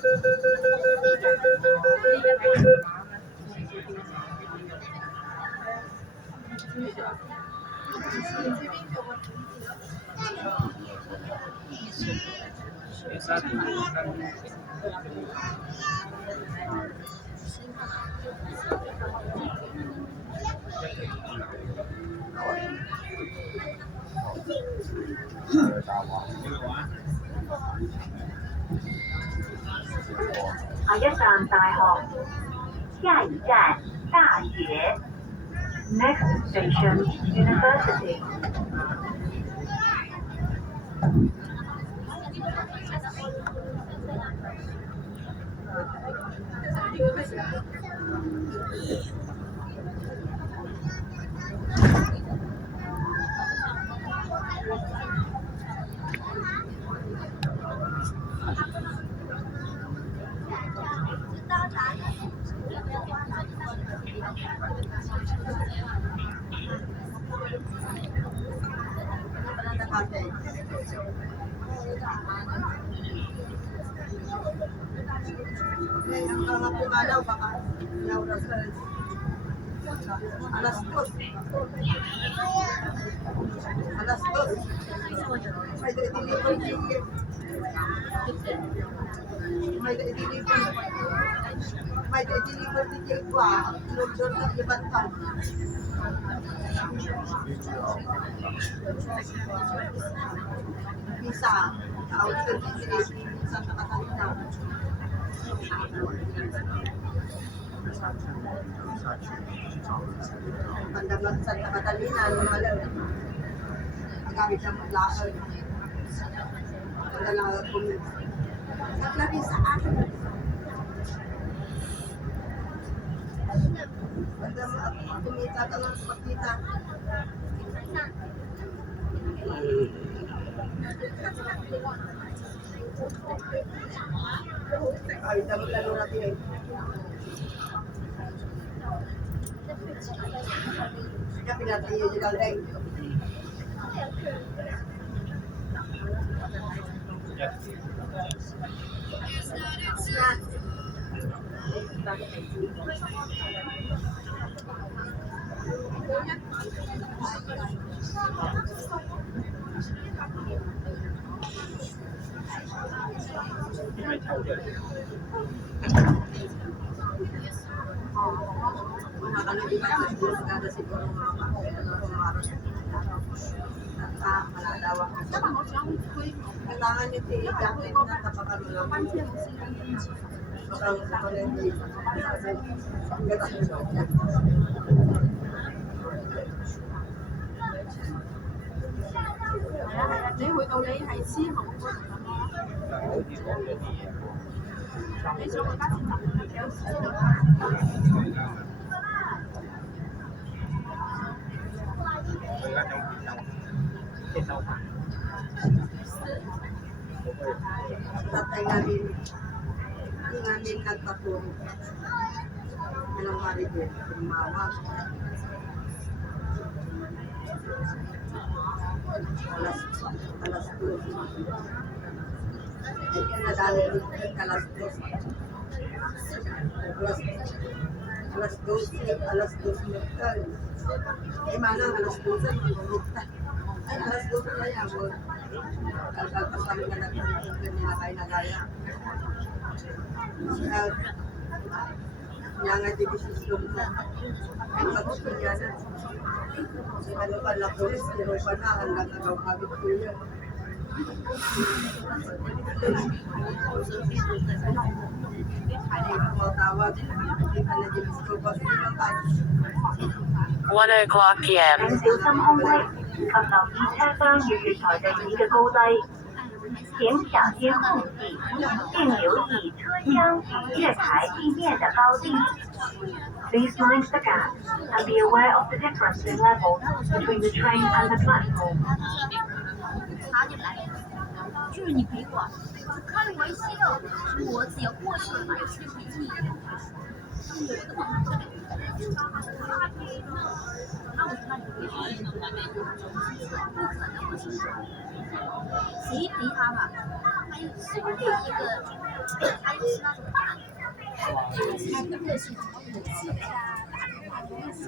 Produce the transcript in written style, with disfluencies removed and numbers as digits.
下一站大學，下一站大學。Next station University。Ang mga pumalaw, baka naura sa alas 2. Alas 2. May deliver ticket. May deliver ticket ko Lugdon sa Ibantang. Bisa. Outfit sa Catalina. Pandagat sa Catalina, lumalaw. Magamit ang lakad. Pandagat kumita. Naglagay sa akin. Kumita ka ng pagkita. Ay, dapat lalo natin. Kaya pinatay yung kaleng. Kailangan nyo tiigakin na napakalulang.你去到你係思考嗰陣你想去巴士站有時Tatay namin, hindi namin nagpatulog. Ilang hari din, tumawag. Alas 2. Ay, nadali rin alas 2. Alas 2 metal. Eh, manang alas 2 magulugta. Ay, alas 2 na yan. Kalkalpas kami na nagpunod nila kayo na gaya. Nga nga division mo. Ay, pagod niya na. Ano pa na polis, pero pa na hanggang agaw kabit ko yun. Ay, matawag. Hindi ka na division ko. 1 o'clock p.m. 請小心空隙，及留意車廂與月台地面嘅高低。請小心空隙，並留意車廂與月台地面的高低。Please mind the gap and be aware of the difference in level between the train and the platform. 就是你陪我，开玩笑，我只要过去了嘛，是陪你。我的妈！那我看你会不可能，谁陪他嘛？还有是不是有一个它是那种大的，它的个性很有气质啊，打电话都是。